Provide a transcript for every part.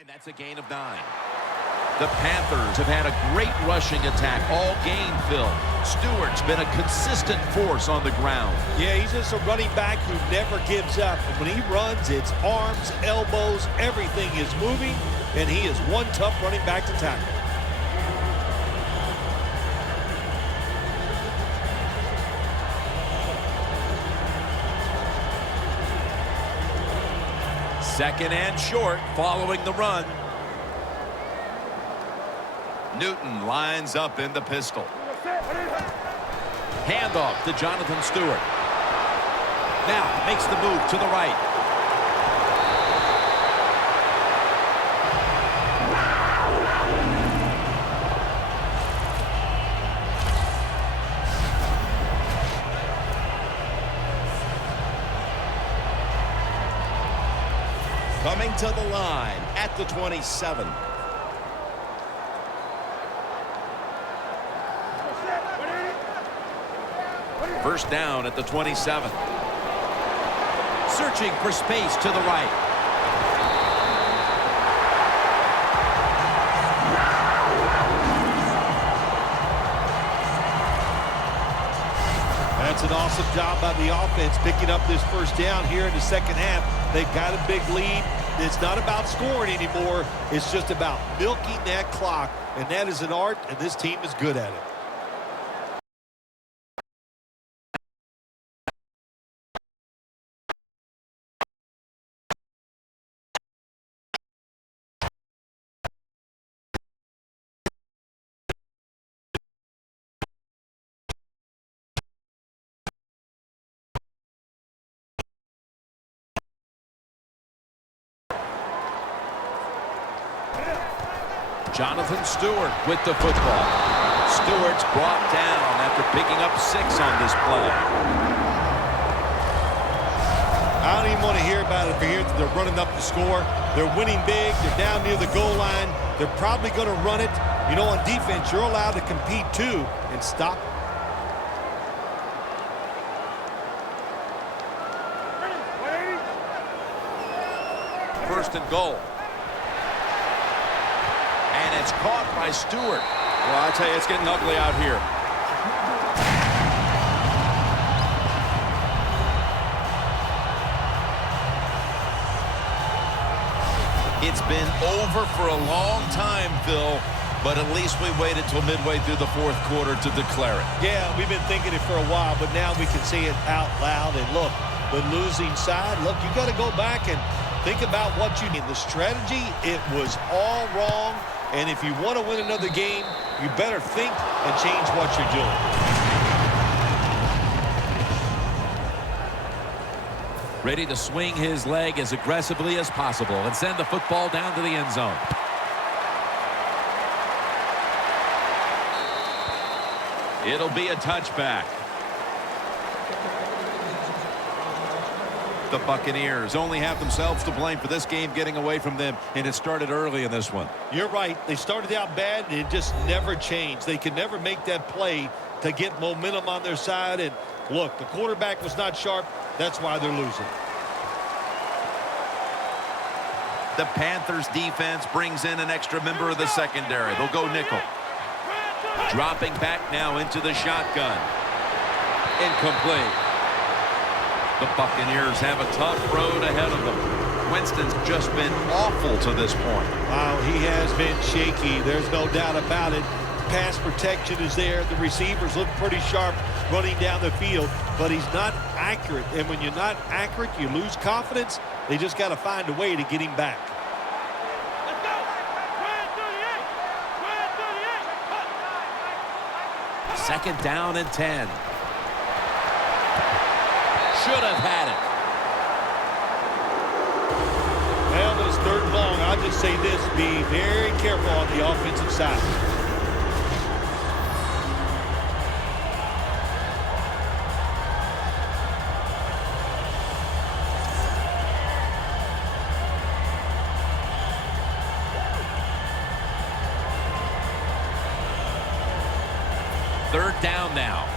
And that's a gain of 9. The Panthers have had a great rushing attack all game, Phil. Stewart's been a consistent force on the ground. Yeah, he's just a running back who never gives up. And when he runs, it's arms, elbows, everything is moving, and he is one tough running back to tackle. Second and short following the run. Newton lines up in the pistol. Handoff to Jonathan Stewart. Now makes the move to the right. Coming to the line at the 27. First down at the 27. Searching for space to the right. That's an awesome job by the offense picking up this first down here in the second half. They've got a big lead. It's not about scoring anymore. It's just about milking that clock, and that is an art, and this team is good at it. Jonathan Stewart with the football. Stewart's brought down after picking up 6 on this play. I don't even want to hear about it if you hear that they're running up the score. They're winning big. They're down near the goal line. They're probably going to run it. You know, on defense, you're allowed to compete too and stop. First and goal. And it's caught by Stewart. Well, I tell you, it's getting ugly out here. It's been over for a long time, Phil, but at least we waited till midway through the fourth quarter to declare it. Yeah, we've been thinking it for a while, but now we can say it out loud. And look, the losing side, look, you got to go back and think about what you need. The strategy, it was all wrong. And if you want to win another game, you better think and change what you're doing. Ready to swing his leg as aggressively as possible and send the football down to the end zone. It'll be a touchback. The Buccaneers only have themselves to blame for this game getting away from them, and it started early in this one. You're right. They started out bad, and it just never changed. They could never make that play to get momentum on their side. And look, the quarterback was not sharp. That's why they're losing. The Panthers defense brings in an extra member of the secondary. They'll go nickel. Dropping back now into the shotgun. Incomplete. The Buccaneers have a tough road ahead of them. Winston's just been awful to this point. Wow, he has been shaky. There's no doubt about it. Pass protection is there. The receivers look pretty sharp running down the field, but he's not accurate. And when you're not accurate, you lose confidence. They just got to find a way to get him back. Second down and 10. Should have had it. Well, when it's third and long, I'll just say this. Be very careful on the offensive side. Third down now.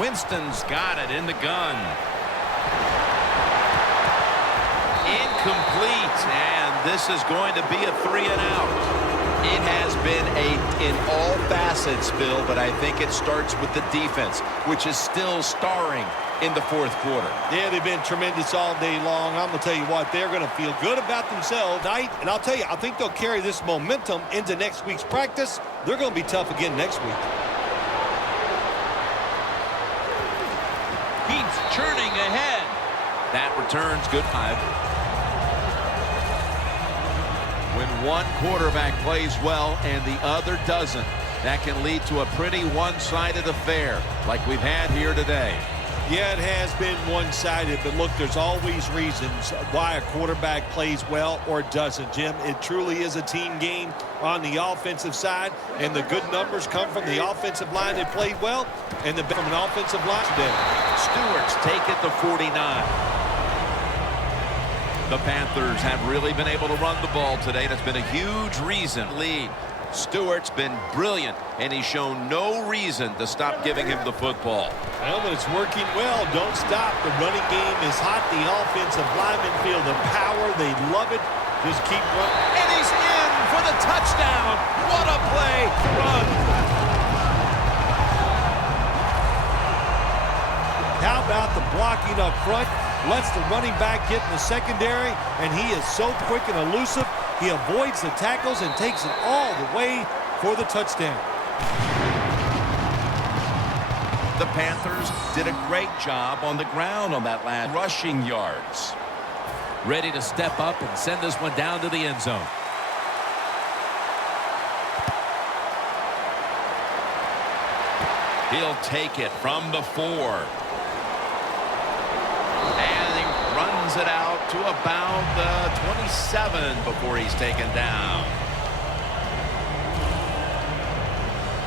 Winston's got it in the gun. Incomplete, and this is going to be a 3-and-out. It has been in all facets, Bill, but I think it starts with the defense, which is still starring in the fourth quarter. Yeah, they've been tremendous all day long. I'm going to tell you what, they're going to feel good about themselves tonight. And I'll tell you, I think they'll carry this momentum into next week's practice. They're going to be tough again next week. Keeps churning ahead. That returns good five. When one quarterback plays well and the other doesn't, that can lead to a pretty one-sided affair like we've had here today. Yeah, it has been one-sided, but look, there's always reasons why a quarterback plays well or doesn't, Jim. It truly is a team game on the offensive side, and the good numbers come from the offensive line that played well and from an offensive line today. Stewart's take it to 49. The Panthers have really been able to run the ball today. That's been a huge reason. Lead. Stewart's been brilliant, and he's shown no reason to stop giving him the football. Well, but it's working well. Don't stop. The running game is hot. The offensive linemen feel the power. They love it. Just keep running. And he's in for the touchdown. What a play. Run. How about the blocking up front? Lets the running back get in the secondary, and he is so quick and elusive. He avoids the tackles and takes it all the way for the touchdown. The Panthers did a great job on the ground on that last rushing yards. Ready to step up and send this one down to the end zone. He'll take it from the 4. Runs it out to about the 27 before he's taken down.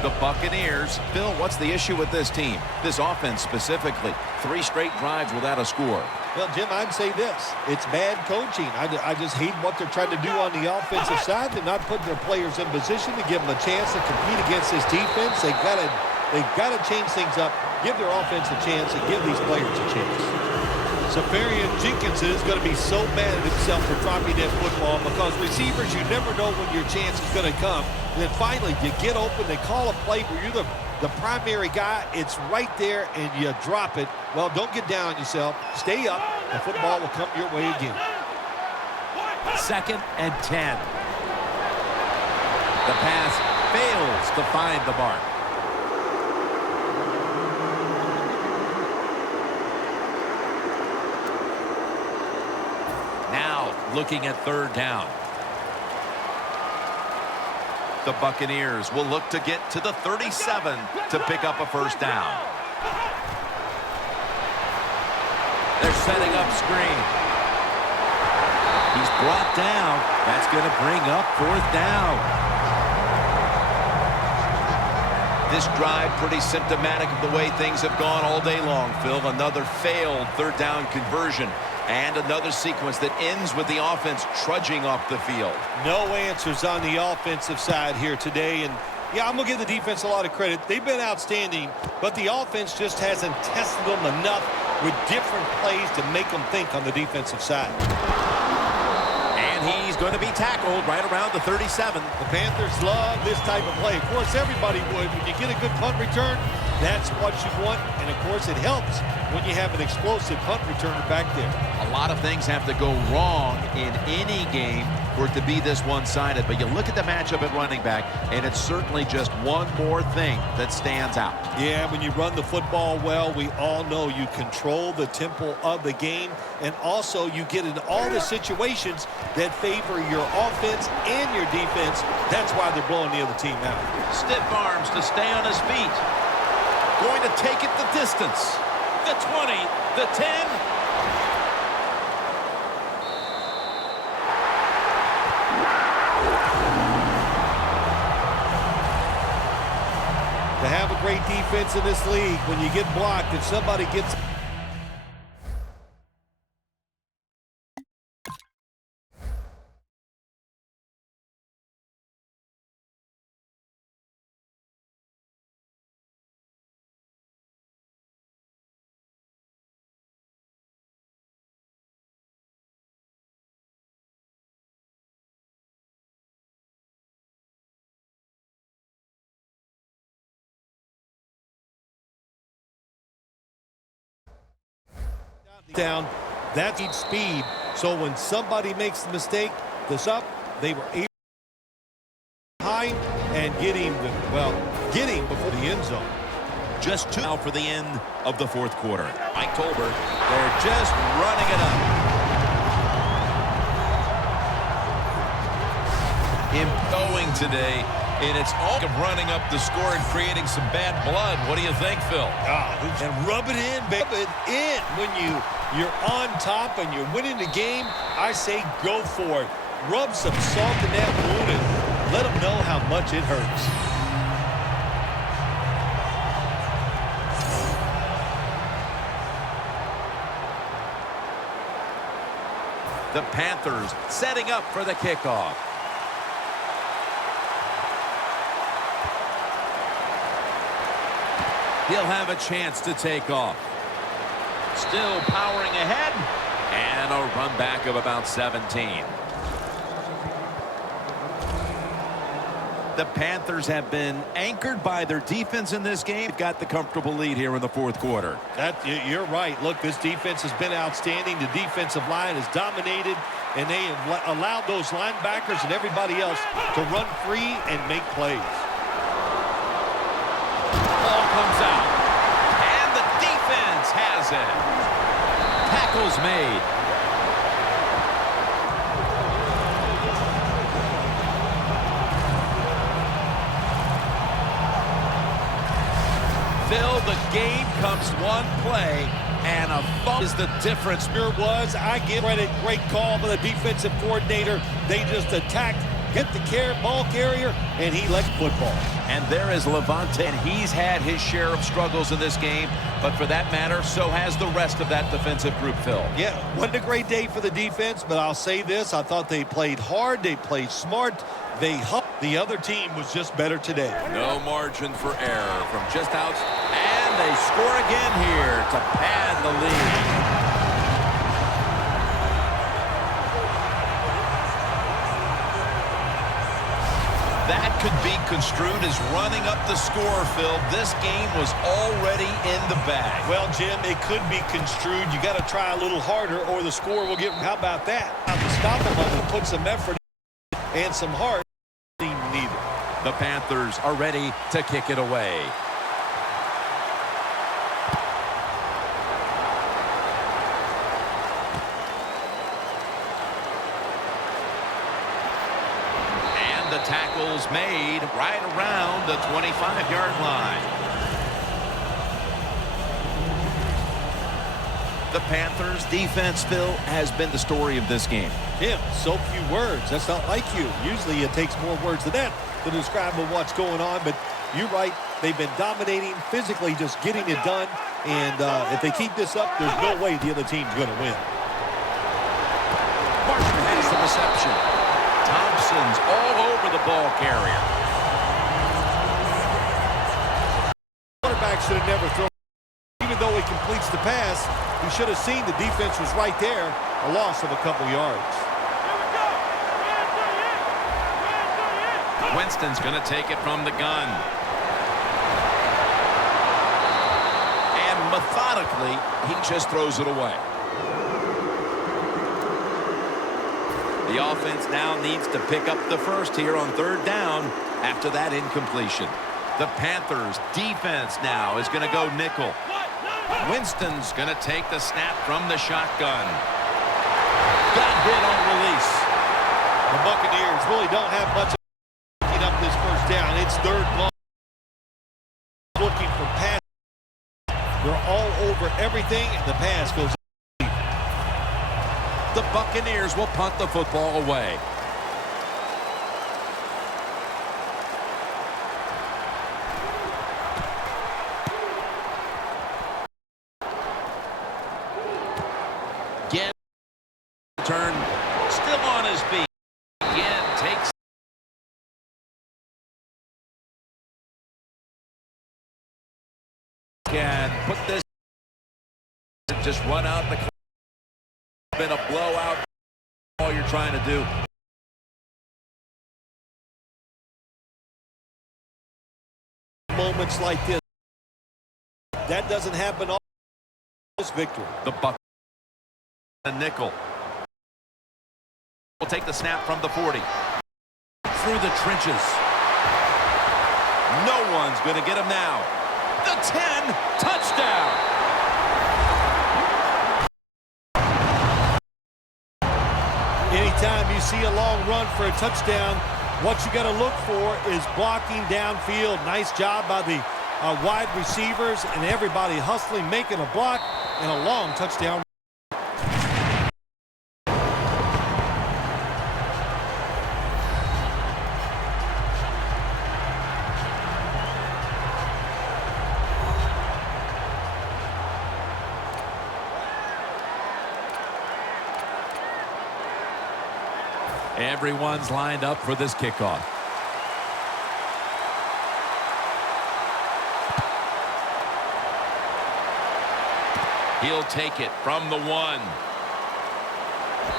The Buccaneers. Bill, what's the issue with this team? This offense specifically. 3 straight drives without a score. Well, Jim, I'd say this. It's bad coaching. I just hate what they're trying to do on the offensive side. They're not putting their players in position to give them a chance to compete against this defense. They've got to change things up, give their offense a chance, and give these players a chance. Safarian Jenkins is going to be so mad at himself for dropping that football because receivers, you never know when your chance is going to come. And then finally, you get open, they call a play where you're the primary guy. It's right there, and you drop it. Well, don't get down on yourself. Stay up. The football will come your way again. 2nd and 10. The pass fails to find the mark. Looking at 3rd down. The Buccaneers will look to get to the 37 to pick up a 1st down. They're setting up screen. He's brought down. That's going to bring up 4th down. This drive pretty symptomatic of the way things have gone all day long, Phil. Another failed 3rd down conversion. And another sequence that ends with the offense trudging up the field. No answers on the offensive side here today. And, yeah, I'm going to give the defense a lot of credit. They've been outstanding, but the offense just hasn't tested them enough with different plays to make them think on the defensive side. And he's going to be tackled right around the 37. The Panthers love this type of play. Of course, everybody would. When you get a good punt return, that's what you want. And, of course, it helps when you have an explosive punt returner back there. A lot of things have to go wrong in any game for it to be this one-sided. But you look at the matchup at running back, and it's certainly just one more thing that stands out. Yeah, when you run the football well, we all know you control the tempo of the game, and also you get into all the situations that favor your offense and your defense. That's why they're blowing the other team out. Stiff arms to stay on his feet. Going to take it the distance. The 20, the 10. To have a great defense in this league, when you get blocked, if somebody gets Down, that needs speed. So when somebody makes the mistake, they were able to hide and get him before the end zone. Just 2 now for the end of the fourth quarter. Mike Tolbert, they're just running it up. Him going today, and it's all of running up the score and creating some bad blood. What do you think, Phil? And rub it in, baby. Rub it in. When you're on top and you're winning the game, I say go for it. Rub some salt in that wound and let them know how much it hurts. The Panthers setting up for the kickoff. He'll have a chance to take off. Still powering ahead. And a run back of about 17. The Panthers have been anchored by their defense in this game. They've got the comfortable lead here in the fourth quarter. You're right. Look, this defense has been outstanding. The defensive line has dominated, and they have allowed those linebackers and everybody else to run free and make plays. Ball comes out. And the defense has it. Tackles made. Phil, the game comes one play, and a fumble is the difference. Sure was. I give credit. Great call by the defensive coordinator. They just attacked, get the ball carrier, and he let football. And there is Levante, and he's had his share of struggles in this game. But for that matter, so has the rest of that defensive group, Phil. Yeah, wasn't a great day for the defense, but I'll say this. I thought they played hard. They played smart. They huffed. The other team was just better today. No margin for error from just out. And they score again here to pad the lead. That could be construed as running up the score, Phil. This game was already in the bag. Well, Jim, it could be construed. You got to try a little harder or the score will get. How about that? Now to stop them and put some effort and some heart. Neither. The Panthers are ready to kick it away. The tackle's made right around the 25-yard line. The Panthers' defense, Phil, has been the story of this game. Jim, so few words. That's not like you. Usually it takes more words than that to describe what's going on. But you're right. They've been dominating, physically just getting it done. And if they keep this up, there's no way the other team's going to win. Marshall has the reception. Thompson's all over the ball carrier. Quarterback should have never thrown. Even though he completes the pass, he should have seen the defense was right there. A loss of a couple yards. Winston's going to take it from the gun. And methodically, he just throws it away. The offense now needs to pick up the first here on third down after that incompletion. The Panthers defense now is going to go nickel. Winston's going to take the snap from the shotgun. Got hit on release. The Buccaneers really don't have much of picking up this first down. It's third long. Looking for pass. They're all over everything, and the pass goes. The Buccaneers will punt the football away. Again, turn, still on his feet. Again, takes. Can put this. Just run out the. Been a blowout. All you're trying to do. Moments like this. That doesn't happen all this victory. The Buccaneers A nickel. Will take the snap from the 40. Through the trenches. No one's going to get him now. The 10, touchdown. Anytime you see a long run for a touchdown, what you got to look for is blocking downfield. Nice job by the wide receivers and everybody hustling, making a block, and a long touchdown. Everyone's lined up for this kickoff. He'll take it from the 1.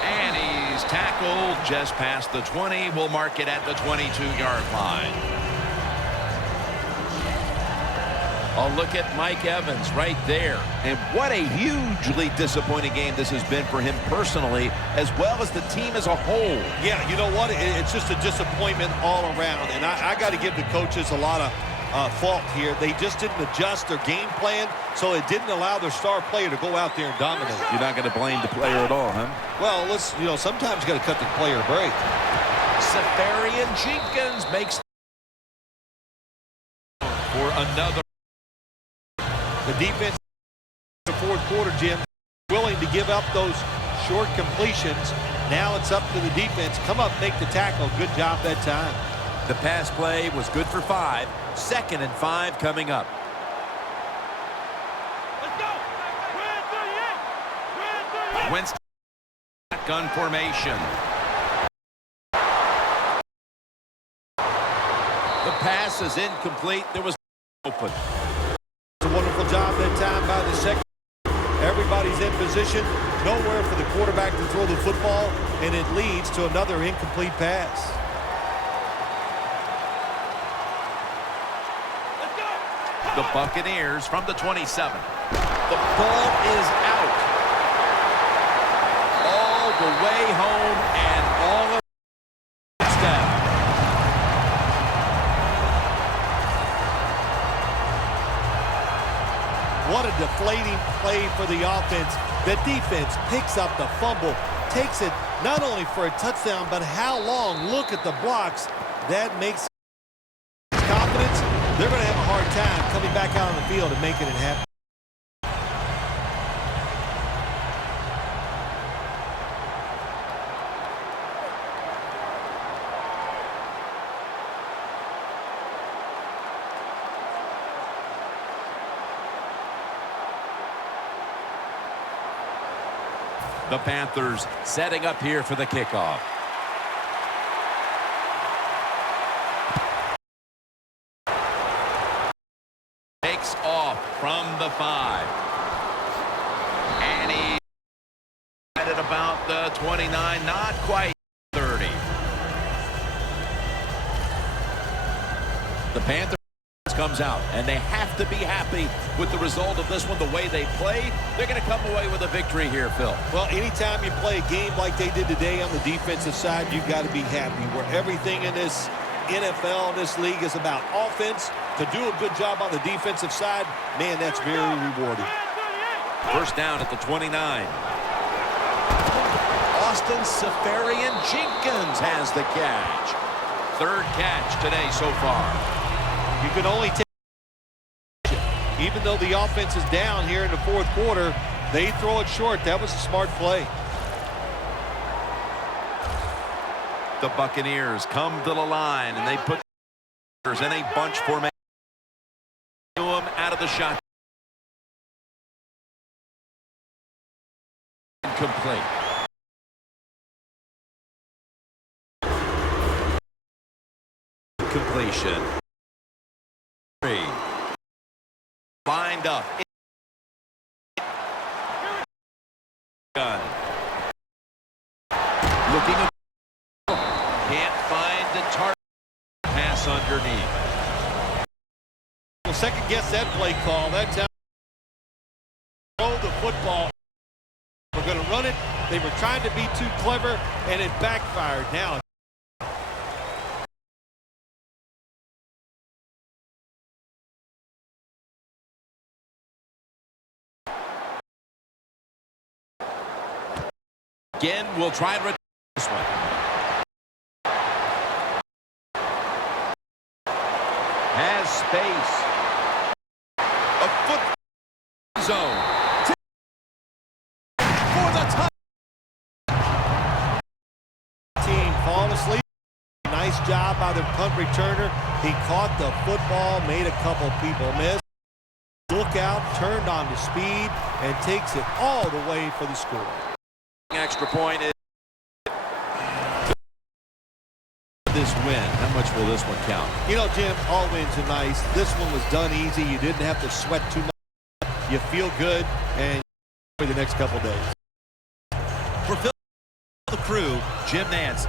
And he's tackled just past the 20. We'll mark it at the 22-yard line. Oh, look at Mike Evans right there. And what a hugely disappointing game this has been for him personally, as well as the team as a whole. Yeah, you know what? It's just a disappointment all around. And I got to give the coaches a lot of fault here. They just didn't adjust their game plan, so it didn't allow their star player to go out there and dominate. You're not going to blame the player at all, huh? Well, sometimes you got to cut the player a break. Safarian Jenkins makes for another. The defense in the fourth quarter, Jim, willing to give up those short completions. Now it's up to the defense. Come up, make the tackle. Good job that time. the pass play was good for 5. 2nd and 5 coming up. Winston, gun formation. The pass is incomplete. There was open. It's a wonderful job that time by the second. Everybody's in position. Nowhere for the quarterback to throw the football, and it leads to another incomplete pass. The Buccaneers from the 27. The ball is out. All the way home and all of touchdown. What a deflating play for the offense. The defense picks up the fumble, takes it not only for a touchdown, but how long? Look at the blocks. That makes confidence. They're going to have a hard time coming back out on the field and making it happen. The Panthers setting up here for the kickoff. Takes off from the 5. And he at about the 29, not quite 30. The Panthers comes out, and they have to be happy with the result of this one, the way they played. They're going to come away with a victory here, Phil. Well, anytime you play a game like they did today on the defensive side, you've got to be happy. Where everything in this NFL, in this league, is about offense. To do a good job on the defensive side, man, that's very rewarding. First down at the 29. Austin Safarian Jenkins has the catch. 3rd catch today so far. You can only take, even though the offense is down here in the 4th quarter, they throw it short. That was a smart play. The Buccaneers come to the line, and they put in a bunch formation. Out of the shot. Incomplete. Completion. 3. Lined up. Gun. Looking. Can't find the target. Pass underneath. Well, second guess that play call. That time throw the football. were going to run it. They were trying to be too clever, and it backfired. Now again, we'll try and return this one. Has space. A foot zone. For the touch. team fall asleep. Nice job by the punt returner. He caught the football, made a couple people miss. Look out, turned on to speed, and takes it all the way for the score. Extra point is this win. How much will this one count? You know, Jim, all wins are nice. This one was done easy. You didn't have to sweat too much. You feel good, and for the next couple days. For Phil, the crew, Jim Nance.